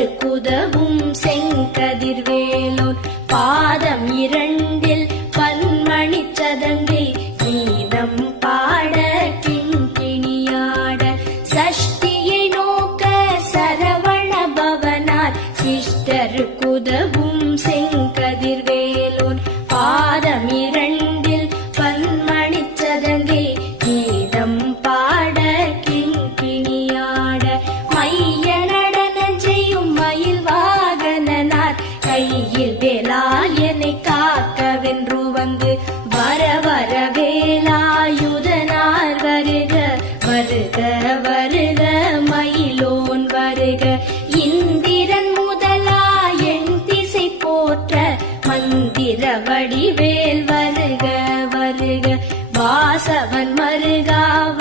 உதவும் செங்கதிர்வேலோன் பாதம் இரண்டில் பன்மணி சதங்கை கீதம் பாட கிங்கிணியாட சஷ்டியை நோக்க சரவண பவனார். சிஷ்டருக்குதவும் செங்க கையில் வேலால் என்னை காக்கவென்று வந்து வர வர வேலாயுதனார் வருக வருக வருக மயிலோன் வருக. இந்திரன் முதலா என் திசை போற்ற மந்திர வடிவேல் வருக வருக. வாசவன் மருகாவ